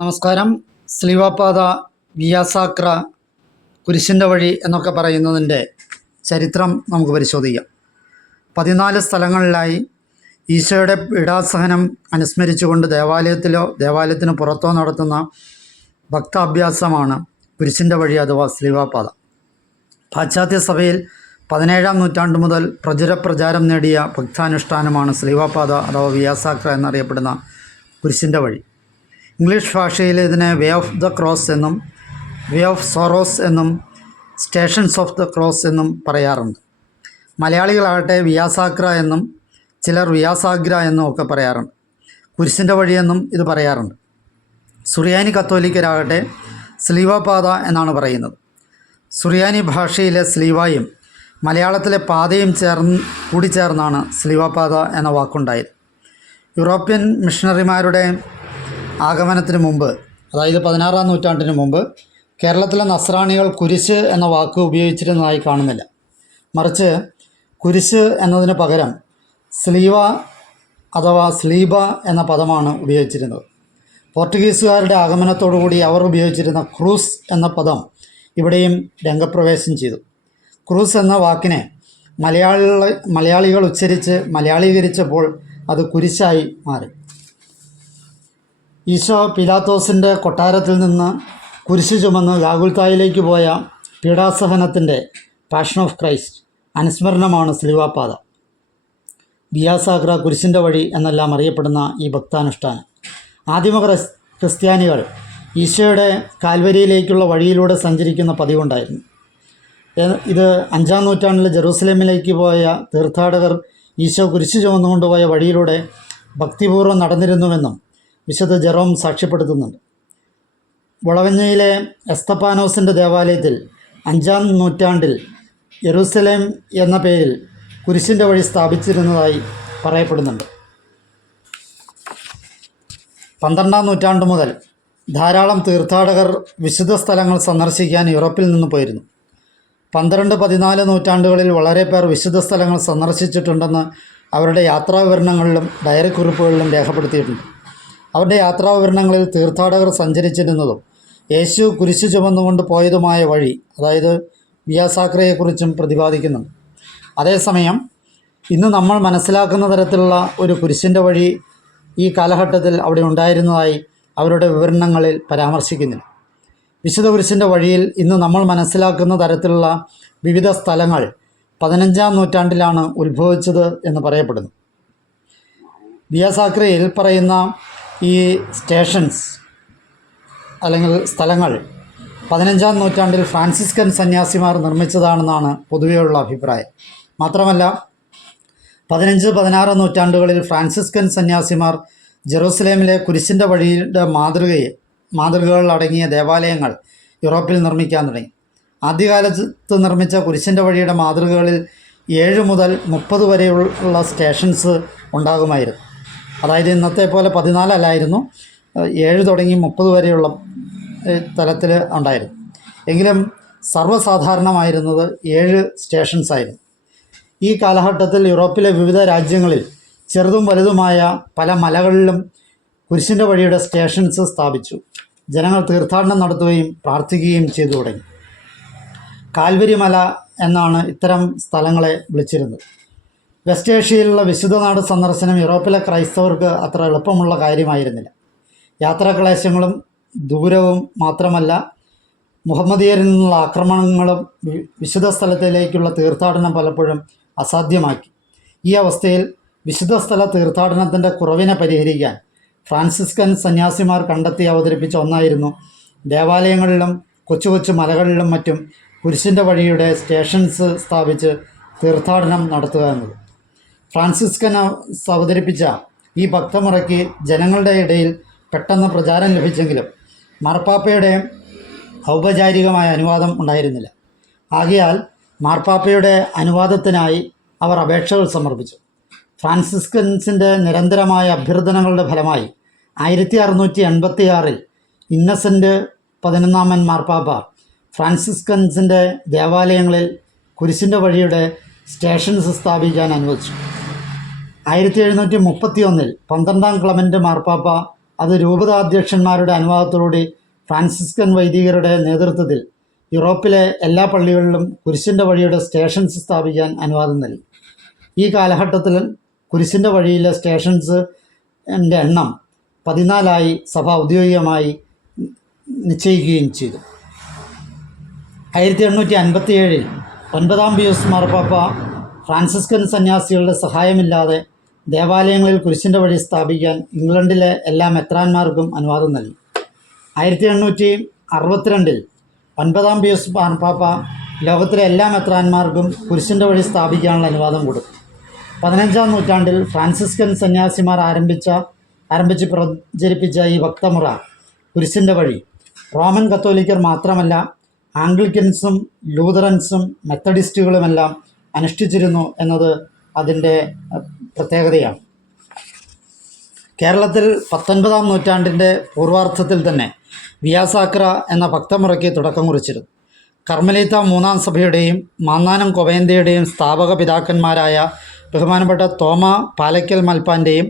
നമസ്കാരം. സ്ലീവാപാത വിയാസാക്ര കുരിശിന്റെ വഴി എന്നൊക്കെ പറയുന്നതിന്റെ ചരിത്രം നമുക്ക് പരിശോധിക്കാം. പതിനാല് സ്ഥലങ്ങളിലായി ഈശോയുടെ പീഡാസഹനം അനുസ്മരിച്ചുകൊണ്ട് ദേവാലയത്തിലോ ദേവാലയത്തിന് പുറത്തോ നടത്തുന്ന ഭക്താഭ്യാസമാണ് കുരിശിന്റെ വഴി അഥവാ സ്ലീവാപാത. പാശ്ചാത്യ സഭയിൽ പതിനേഴാം നൂറ്റാണ്ട് മുതൽ പ്രചുര പ്രചാരം നേടിയ ഭക്താനുഷ്ഠാനമാണ് സ്ലീവാപാത അഥവാ വിയാസാക്ര എന്നറിയപ്പെടുന്ന കുരിശിന്റെ വഴി. ഇംഗ്ലീഷ് ഭാഷയിൽ ഇതിനെ വേ ഓഫ് ദ ക്രോസ് എന്നും വേ ഓഫ് സോറോസ് എന്നും സ്റ്റേഷൻസ് ഓഫ് ദ ക്രോസ് എന്നും പറയാറുണ്ട്. മലയാളികളാകട്ടെ വിയാസാഗ്ര എന്നും ചിലർ വിയാസാഗ്ര എന്നും ഒക്കെ പറയാറുണ്ട്. കുരിശിന്റെ വഴിയെന്നും ഇത് പറയാറുണ്ട്. സുറിയാനി കത്തോലിക്കരാകട്ടെ സ്ലീവാപാത എന്നാണ് പറയുന്നത്. സുറിയാനി ഭാഷയിലെ സ്ലീവായും മലയാളത്തിലെ പാതയും ചേർന്ന് കൂടിച്ചേർന്നാണ് സ്ലീവാപാത എന്ന വാക്കുണ്ടായത്. യൂറോപ്യൻ മിഷണറിമാരുടെ ആഗമനത്തിന് മുമ്പ് അതായത് പതിനാറാം നൂറ്റാണ്ടിന് മുമ്പ് കേരളത്തിലെ നസ്രാണികൾ കുരിശ് എന്ന വാക്ക് ഉപയോഗിച്ചിരുന്നതായി കാണുന്നില്ല. മറിച്ച് കുരിശ് എന്നതിന് പകരം സ്ലീവ അഥവാ സ്ലീബ എന്ന പദമാണ് ഉപയോഗിച്ചിരുന്നത്. പോർട്ടുഗീസുകാരുടെ ആഗമനത്തോടുകൂടി അവർ ഉപയോഗിച്ചിരുന്ന ക്രൂസ് എന്ന പദം ഇവിടെയും രംഗപ്രവേശം ചെയ്തു. ക്രൂസ് എന്ന വാക്കിനെ മലയാള മലയാളികൾ ഉച്ചരിച്ച് മലയാളീകരിച്ചപ്പോൾ അത് കുരിശായി മാറി. ഈശോ പിലാത്തോസിന്റെ കൊട്ടാരത്തിൽ നിന്ന് കുരിശ് ചുമന്ന് ഗാഗുൽത്തായിലേക്ക് പോയ പീഡാസഹനത്തിന്റെ പാഷൻ ഓഫ് ക്രൈസ്റ്റ് അനുസ്മരണമാണ് സ്ലിവാപാത. ബിയാസാഗ്ര കുരിശിന്റെ വഴി എന്നെല്ലാം അറിയപ്പെടുന്ന ഈ ഭക്താനുഷ്ഠാനം. ആദിമ ക്രിസ്ത്യാനികൾ ഈശോയുടെ കാൽവരിയിലേക്കുള്ള വഴിയിലൂടെ സഞ്ചരിക്കുന്ന പതിവുണ്ടായിരുന്നു. ഇത് അഞ്ചാം നൂറ്റാണ്ടിൽ ജെറൂസലേമിലേക്ക് പോയ തീർത്ഥാടകർ ഈശോ കുരിശ് ചുമന്നുകൊണ്ടുപോയ വഴിയിലൂടെ ഭക്തിപൂർവം നടന്നിരുന്നുവെന്നും വിശുദ്ധ ജെറോം സാക്ഷ്യപ്പെടുത്തുന്നുണ്ട്. വളവഞ്ഞയിലെ എസ്തപ്പാനോസിന്റെ ദേവാലയത്തിൽ അഞ്ചാം നൂറ്റാണ്ടിൽ യെറൂസലേം എന്ന പേരിൽ കുരിശിന്റെ വഴി സ്ഥാപിച്ചിരുന്നതായി പറയപ്പെടുന്നുണ്ട്. പന്ത്രണ്ടാം നൂറ്റാണ്ട് മുതൽ ധാരാളം തീർത്ഥാടകർ വിശുദ്ധ സ്ഥലങ്ങൾ സന്ദർശിക്കാൻ യൂറോപ്പിൽ നിന്ന് പോയിരുന്നു. പന്ത്രണ്ട് പതിനാല് നൂറ്റാണ്ടുകളിൽ വളരെ പേർ വിശുദ്ധ സ്ഥലങ്ങൾ സന്ദർശിച്ചിട്ടുണ്ടെന്ന് അവരുടെ യാത്രാവിവരണങ്ങളിലും ഡയറി കുറിപ്പുകളിലും രേഖപ്പെടുത്തിയിട്ടുണ്ട്. അവരുടെ യാത്രാവിവരണങ്ങളിൽ തീർത്ഥാടകർ സഞ്ചരിച്ചിരുന്നതും യേശു കുരിശു ചുമന്നുകൊണ്ട് പോയതുമായ വഴി അതായത് വിയാസാക്രയെക്കുറിച്ചും പ്രതിപാദിക്കുന്നുണ്ട് അതേസമയം ഇന്ന് നമ്മൾ മനസ്സിലാക്കുന്ന തരത്തിലുള്ള ഒരു കുരിശിന്റെ വഴി ഈ കാലഘട്ടത്തിൽ അവിടെ ഉണ്ടായിരുന്നതായി അവരുടെ വിവരണങ്ങളിൽ പരാമർശിക്കുന്നില്ല. വിശുദ്ധ കുരിശിന്റെ വഴിയിൽ ഇന്ന് നമ്മൾ മനസ്സിലാക്കുന്ന തരത്തിലുള്ള വിവിധ സ്ഥലങ്ങൾ പതിനഞ്ചാം നൂറ്റാണ്ടിലാണ് ഉത്ഭവിച്ചത് എന്ന് പറയപ്പെടുന്നു. ബിയാസാക്രയിൽ പറയുന്ന ഈ സ്റ്റേഷൻസ് അല്ലെങ്കിൽ സ്ഥലങ്ങൾ പതിനഞ്ചാം നൂറ്റാണ്ടിൽ ഫ്രാൻസിസ്കൻ സന്യാസിമാർ നിർമ്മിച്ചതാണെന്നാണ് പൊതുവെയുള്ള അഭിപ്രായം. മാത്രമല്ല പതിനഞ്ച് പതിനാറ് നൂറ്റാണ്ടുകളിൽ ഫ്രാൻസിസ്കൻ സന്യാസിമാർ ജെറൂസലേമിലെ കുരിശിന്റെ വഴിയുടെ മാതൃകയെ മാതൃകകൾ അടങ്ങിയ ദേവാലയങ്ങൾ യൂറോപ്പിൽ നിർമ്മിക്കാൻ തുടങ്ങി. ആദ്യകാലത്ത് നിർമ്മിച്ച കുരിശിന്റെ വഴിയുടെ മാതൃകകളിൽ ഏഴ് മുതൽ മുപ്പത് വരെയുള്ള സ്റ്റേഷൻസ് ഉണ്ടാകുമായിരുന്നു. അതായത് ഇന്നത്തെ പോലെ പതിനാലല്ലായിരുന്നു. ഏഴ് തുടങ്ങി മുപ്പത് വരെയുള്ള തലത്തിൽ ഉണ്ടായിരുന്നു. എങ്കിലും സർവസാധാരണമായിരുന്നത് ഏഴ് സ്റ്റേഷൻസ് ആയിരുന്നു. ഈ കാലഘട്ടത്തിൽ യൂറോപ്പിലെ വിവിധ രാജ്യങ്ങളിൽ ചെറുതും വലുതുമായ പല മലകളിലും കുരിശിന്റെ വഴിയുടെ സ്റ്റേഷൻസ് സ്ഥാപിച്ചു. ജനങ്ങൾ തീർത്ഥാടനം നടത്തുകയും പ്രാർത്ഥിക്കുകയും ചെയ്തു തുടങ്ങി. കാൽവരി മല എന്നാണ് ഇത്തരം സ്ഥലങ്ങളെ വിളിച്ചിരുന്നത്. വെസ്റ്റ് ഏഷ്യയിലുള്ള വിശുദ്ധനാട് സന്ദർശനം യൂറോപ്പിലെ ക്രൈസ്തവർക്ക് അത്ര എളുപ്പമുള്ള കാര്യമായിരുന്നില്ല. യാത്രാക്ലേശങ്ങളും ദൂരവും മാത്രമല്ല മുഹമ്മദീയരിൽ നിന്നുള്ള ആക്രമണങ്ങളും വിശുദ്ധ സ്ഥലത്തിലേക്കുള്ള തീർത്ഥാടനം പലപ്പോഴും അസാധ്യമാക്കി. ഈ അവസ്ഥയിൽ വിശുദ്ധ സ്ഥല തീർത്ഥാടനത്തിന്റെ കുറവിനെ പരിഹരിക്കാൻ ഫ്രാൻസിസ്കൻ സന്യാസിമാർ കണ്ടെത്തി അവതരിപ്പിച്ച ഒന്നായിരുന്നു ദേവാലയങ്ങളിലും കൊച്ചു കൊച്ചു മലകളിലും മറ്റും കുരിശിന്റെ വഴിയുടെ സ്റ്റേഷൻസ് സ്ഥാപിച്ച് തീർത്ഥാടനം നടത്തുക എന്നത്. ഫ്രാൻസിസ്കൻ അവ- അവതരിപ്പിച്ച ഈ ഭക്തമുറയ്ക്ക് ജനങ്ങളുടെ ഇടയിൽ പെട്ടെന്ന് പ്രചാരം ലഭിച്ചെങ്കിലും മാർപ്പാപ്പയുടെ ഔപചാരികമായ അനുവാദം ഉണ്ടായിരുന്നില്ല. ആകയാൽ മാർപ്പാപ്പയുടെ അനുവാദത്തിനായി അവർ അപേക്ഷകൾ സമർപ്പിച്ചു. ഫ്രാൻസിസ്കൻസിന്റെ നിരന്തരമായ അഭ്യർത്ഥനകളുടെ ഫലമായി ആയിരത്തി അറുന്നൂറ്റി എൺപത്തി ആറിൽ ഇന്നസെന്റ് പതിനൊന്നാമൻ മാർപ്പാപ്പ ഫ്രാൻസിസ്കൻസിന്റെ ദേവാലയങ്ങളിൽ കുരിശിന്റെ വഴിയുടെ സ്റ്റേഷൻസ് സ്ഥാപിക്കാൻ അനുവദിച്ചു. ആയിരത്തി എഴുന്നൂറ്റി മുപ്പത്തി ഒന്നിൽ പന്ത്രണ്ടാം ക്ലമന്റ് മാർപ്പാപ്പ അത് രൂപതാധ്യക്ഷന്മാരുടെ അനുവാദത്തോടുകൂടി ഫ്രാൻസിസ്കൻ വൈദികരുടെ നേതൃത്വത്തിൽ യൂറോപ്പിലെ എല്ലാ പള്ളികളിലും കുരിശിന്റെ വഴിയുടെ സ്റ്റേഷൻസ് സ്ഥാപിക്കാൻ അനുവാദം നൽകി. ഈ കാലഘട്ടത്തിൽ കുരിശിന്റെ വഴിയിലെ സ്റ്റേഷൻസ് എന്റെ എണ്ണം പതിനാലായി സഭ ഔദ്യോഗികമായി നിശ്ചയിക്കുകയും ചെയ്തു. ആയിരത്തി എണ്ണൂറ്റി അൻപത്തി ഏഴിൽ ഒൻപതാം പിയൂസ് മാർപ്പാപ്പ ഫ്രാൻസിസ്കൻ സന്യാസികളുടെ സഹായമില്ലാതെ ദേവാലയങ്ങളിൽ കുരിശിന്റെ വഴി സ്ഥാപിക്കാൻ ഇംഗ്ലണ്ടിലെ എല്ലാ മെത്രാന്മാർക്കും അനുവാദം നൽകി. ആയിരത്തി എണ്ണൂറ്റി അറുപത്തിരണ്ടിൽ ഒൻപതാം പിയൂസ് മാർപ്പാപ്പ ലോകത്തിലെ എല്ലാ മെത്രാന്മാർക്കും കുരിശിന്റെ വഴി സ്ഥാപിക്കാനുള്ള അനുവാദം കൊടുത്തു. പതിനഞ്ചാം നൂറ്റാണ്ടിൽ ഫ്രാൻസിസ്കൻ സന്യാസിമാർ ആരംഭിച്ച ആരംഭിച്ച് പ്രചരിപ്പിച്ച ഈ ഭക്തമുറ കുരിശിന്റെ വഴി. റോമൻ കത്തോലിക്കർ മാത്രമല്ല ആംഗ്ലിക്കൻസും ലൂതറൻസും മെത്തഡിസ്റ്റുകളുമെല്ലാം അനുഷ്ഠിച്ചിരുന്നു എന്നത് അതിന്റെ പ്രത്യേകതയാണ്. കേരളത്തിൽ പത്തൊൻപതാം നൂറ്റാണ്ടിന്റെ പൂർവാർത്ഥത്തിൽ തന്നെ വിയാസാക്ര എന്ന ഭക്തമുറയ്ക്ക് തുടക്കം കുറിച്ചിരുന്നു. കർമ്മലീത്ത മൂന്നാം സഭയുടെയും മാന്നാനം കൊവേന്തയുടെയും സ്ഥാപക പിതാക്കന്മാരായ ബഹുമാനപ്പെട്ട തോമ പാലയ്ക്കൽ മൽപ്പാന്റെയും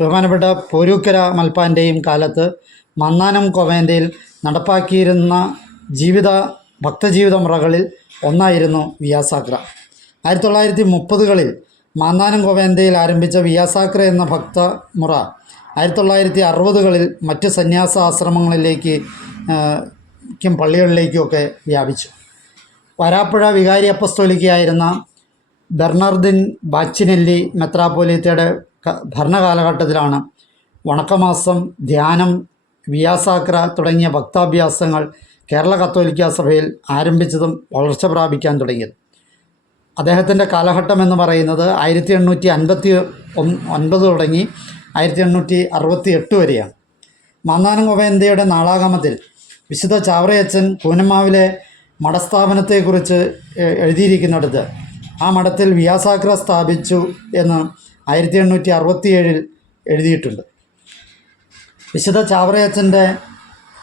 ബഹുമാനപ്പെട്ട പോരൂക്കര മൽപ്പാന്റെയും കാലത്ത് മന്നാനം കൊവേന്തയിൽ നടപ്പാക്കിയിരുന്ന ജീവിത ഭക്തജീവിത മുറകളിൽ ഒന്നായിരുന്നു വിയാസാക്ര. ആയിരത്തി തൊള്ളായിരത്തി മുപ്പതുകളിൽ മാന്നാനം കോവേന്തയിൽ ആരംഭിച്ച വിയാസാക്ര എന്ന ഭക്തമുറ ആയിരത്തി തൊള്ളായിരത്തി അറുപതുകളിൽ മറ്റ് സന്യാസ ആശ്രമങ്ങളിലേക്ക് ക്കും പള്ളികളിലേക്കുമൊക്കെ വ്യാപിച്ചു. വരാപ്പുഴ വികാരി അപ്പസ്തോലിക്കയായിരുന്ന ബെർണർദിൻ ബാച്ചിനെല്ലി മെത്രാപ്പോലീത്തയുടെ ഭരണകാലഘട്ടത്തിലാണ് വണക്കമാസം ധ്യാനം വിയാസാക്ര തുടങ്ങിയ ഭക്താഭ്യാസങ്ങൾ കേരള കത്തോലിക്ക സഭയിൽ ആരംഭിച്ചതും വളർച്ച പ്രാപിക്കാൻ തുടങ്ങിയത്. അദ്ദേഹത്തിന്റെ കാലഘട്ടം എന്ന് പറയുന്നത് ആയിരത്തി എണ്ണൂറ്റി അൻപത്തി ഒൻപത് തുടങ്ങി ആയിരത്തി എണ്ണൂറ്റി അറുപത്തി എട്ട് വരെയാണ്. മാന്നാനം ഗോവേന്തയുടെ നാളാഗമത്തിൽ വിശുദ്ധ ചാവറയച്ചൻ കൂനമാവിലെ മഠസ്ഥാപനത്തെക്കുറിച്ച് എഴുതിയിരിക്കുന്നിടത്ത് ആ മഠത്തിൽ വ്യാസാഗ്ര സ്ഥാപിച്ചു എന്ന് ആയിരത്തി എണ്ണൂറ്റി അറുപത്തി ഏഴിൽ എഴുതിയിട്ടുണ്ട്. വിശുദ്ധ ചാവറയച്ചന്റെ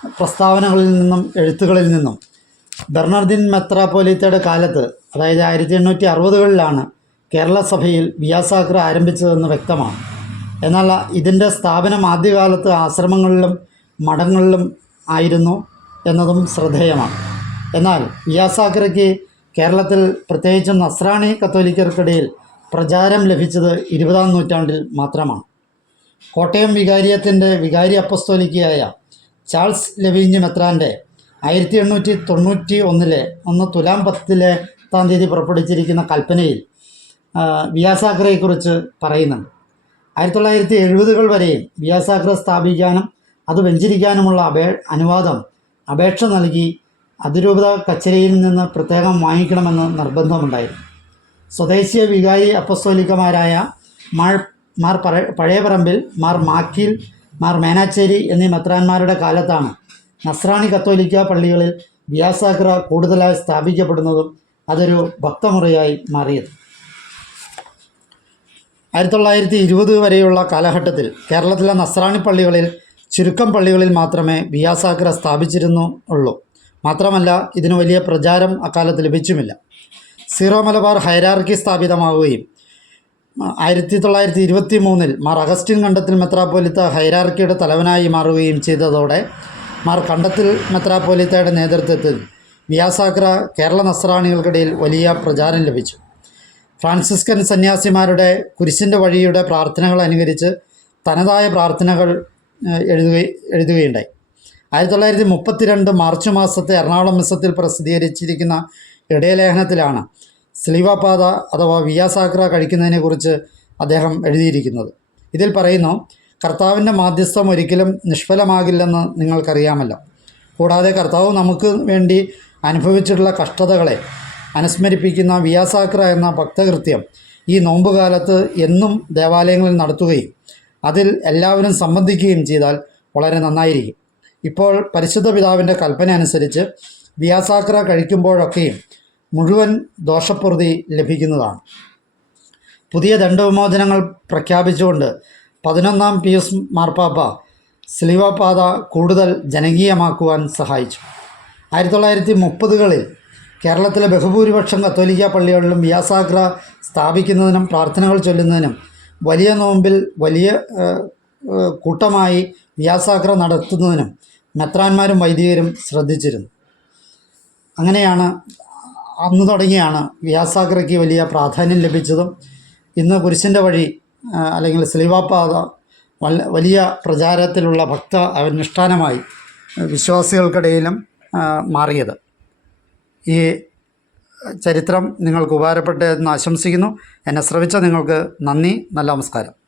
പ്രസ്താവനകളിൽ നിന്നും എഴുത്തുകളിൽ നിന്നും. ബെർണർദിൻ മെത്രാപ്പോലീത്തയുടെ കാലത്ത് അതായത് ആയിരത്തി എണ്ണൂറ്റി അറുപതുകളിലാണ് കേരള സഭയിൽ വിയാസാഗ്ര ആരംഭിച്ചതെന്ന് വ്യക്തമാണ്. എന്നാൽ ഇതിന്റെ സ്ഥാപനം ആദ്യകാലത്ത് ആശ്രമങ്ങളിലും മഠങ്ങളിലും ആയിരുന്നു എന്നതും ശ്രദ്ധേയമാണ്. എന്നാൽ വിയാസാഗ്രയ്ക്ക് കേരളത്തിൽ പ്രത്യേകിച്ചും നസ്രാണി കത്തോലിക്കർക്കിടയിൽ പ്രചാരം ലഭിച്ചത് ഇരുപതാം നൂറ്റാണ്ടിൽ മാത്രമാണ്. കോട്ടയം വികാരിയത്തിന്റെ വികാരി അപ്പസ്തോലിക്കയായ ചാൾസ് ലെവിഞ്ഞ് മെത്രാന്റെ ആയിരത്തി എണ്ണൂറ്റി തൊണ്ണൂറ്റി ഒന്നിലെ ഒന്ന് തുലാം പത്തിലെ പത്താം തീയതി പുറപ്പെടുവിച്ചിരിക്കുന്ന കൽപ്പനയിൽ വ്യാസാഗ്രയെക്കുറിച്ച് പറയുന്നുണ്ട്. ആയിരത്തി തൊള്ളായിരത്തി എഴുപതുകൾ വരെയും വ്യാസാഗ്ര സ്ഥാപിക്കാനും അത് വെഞ്ചരിക്കാനുമുള്ള അപേ അനുവാദം അപേക്ഷ നൽകി അതിരൂപത കച്ചേരിയിൽ നിന്ന് പ്രത്യേകം വാങ്ങിക്കണമെന്ന് നിർബന്ധമുണ്ടായിരുന്നു. സ്വദേശീയ വികാരി അപ്പസ്തോലിക്കമാരായ മാർ മാർ പറ- പഴയപറമ്പിൽ മാർ മാക്കീൽ മാർ മേനാച്ചേരി എന്നീ മെത്രാന്മാരുടെ കാലത്താണ് നസ്രാണി കത്തോലിക്ക പള്ളികളിൽ വ്യാസാഗ്ര കൂടുതലായി സ്ഥാപിക്കപ്പെടുന്നതും അതൊരു ഭക്തമുറയായി മാറിയത്. ആയിരത്തി തൊള്ളായിരത്തി ഇരുപത് വരെയുള്ള കാലഘട്ടത്തിൽ കേരളത്തിലെ നസ്രാണി പള്ളികളിൽ ചുരുക്കം പള്ളികളിൽ മാത്രമേ വിയാസാഗ്ര സ്ഥാപിച്ചിരുന്നു ഉള്ളൂ. മാത്രമല്ല ഇതിന് വലിയ പ്രചാരം അക്കാലത്ത് ലഭിച്ചുമില്ല. സീറോ മലബാർ ഹൈരാർക്കി സ്ഥാപിതമാവുകയും ആയിരത്തി തൊള്ളായിരത്തി ഇരുപത്തി മൂന്നിൽ മാർ അഗസ്റ്റിൻ കണ്ടത്തിൽ മെത്രാപ്പോലിത്ത ഹൈരാർക്കിയുടെ തലവനായി മാറുകയും ചെയ്തതോടെ മാർ കണ്ടത്തിൽ മെത്രാപ്പോലിത്തയുടെ നേതൃത്വത്തിൽ വ്യാസാഗ്ര കേരള നസ്രാണികൾക്കിടയിൽ വലിയ പ്രചാരം ലഭിച്ചു. ഫ്രാൻസിസ്കൻ സന്യാസിമാരുടെ കുരിശിന്റെ വഴിയുടെ പ്രാർത്ഥനകൾ അനുകരിച്ച് തനതായ പ്രാർത്ഥനകൾ എഴുതുക എഴുതുകയുണ്ടായി. ആയിരത്തി തൊള്ളായിരത്തി മുപ്പത്തിരണ്ട് മാർച്ച് മാസത്തെ എറണാകുളം മിസത്തിൽ പ്രസിദ്ധീകരിച്ചിരിക്കുന്ന ഇടയലേഖനത്തിലാണ് സ്ലീവാപാത അഥവാ വിയാസാഗ്ര കഴിക്കുന്നതിനെക്കുറിച്ച് അദ്ദേഹം എഴുതിയിരിക്കുന്നത്. ഇതിൽ പറയുന്നു കർത്താവിന്റെ മാധ്യസ്ഥം ഒരിക്കലും നിഷ്ഫലമാകില്ലെന്ന് നിങ്ങൾക്കറിയാമല്ലോ. കൂടാതെ കർത്താവ് നമുക്ക് വേണ്ടി അനുഭവിച്ചിട്ടുള്ള കഷ്ടതകളെ അനുസ്മരിപ്പിക്കുന്ന വിയാസാക്ര എന്ന ഭക്തകൃത്യം ഈ നോമ്പുകാലത്ത് എന്നും ദേവാലയങ്ങളിൽ നടത്തുകയും അതിൽ എല്ലാവരും സംബന്ധിക്കുകയും ചെയ്താൽ വളരെ നന്നായിരിക്കും. ഇപ്പോൾ പരിശുദ്ധ പിതാവിന്റെ കൽപ്പന അനുസരിച്ച് വ്യാസാക്ര കഴിക്കുമ്പോഴൊക്കെയും മുഴുവൻ ദോഷപ്രതി ലഭിക്കുന്നതാണ്. പുതിയ ദണ്ഡവിമോചനങ്ങൾ പ്രഖ്യാപിച്ചുകൊണ്ട് പതിനൊന്നാം പിയൂസ് മാർപ്പാപ്പ സ്ലിവപാത കൂടുതൽ ജനകീയമാക്കുവാൻ സഹായിച്ചു. ആയിരത്തി തൊള്ളായിരത്തി മുപ്പതുകളിൽ കേരളത്തിലെ ബഹുഭൂരിപക്ഷം കത്തോലിക്ക പള്ളികളിലും വ്യാസാഗ്ര സ്ഥാപിക്കുന്നതിനും പ്രാർത്ഥനകൾ ചൊല്ലുന്നതിനും വലിയ നോമ്പിൽ വലിയ കൂട്ടമായി വ്യാസാഗ്ര നടത്തുന്നതിനും മെത്രാന്മാരും വൈദികരും ശ്രദ്ധിച്ചിരുന്നു. അങ്ങനെയാണ് അന്ന് തുടങ്ങിയാണ് വ്യാസാഗ്രയ്ക്ക് വലിയ പ്രാധാന്യം ലഭിച്ചതും. ഇന്ന് കുരിശിന്റെ വഴി അല്ലെങ്കിൽ സ്ലീവാപാത വല്ല- വലിയ പ്രചാരത്തിലുള്ള ഭക്ത അനുഷ്ഠാനമായി വിശ്വാസികൾക്കിടയിലും മാറിയത്. ഈ ചരിത്രം നിങ്ങൾക്ക് ഉപകാരപ്പെട്ടതെന്ന് ആശംസിക്കുന്നു. എന്നെ ശ്രവിച്ച നിങ്ങൾക്ക് നന്ദി നല്ല നമസ്കാരം.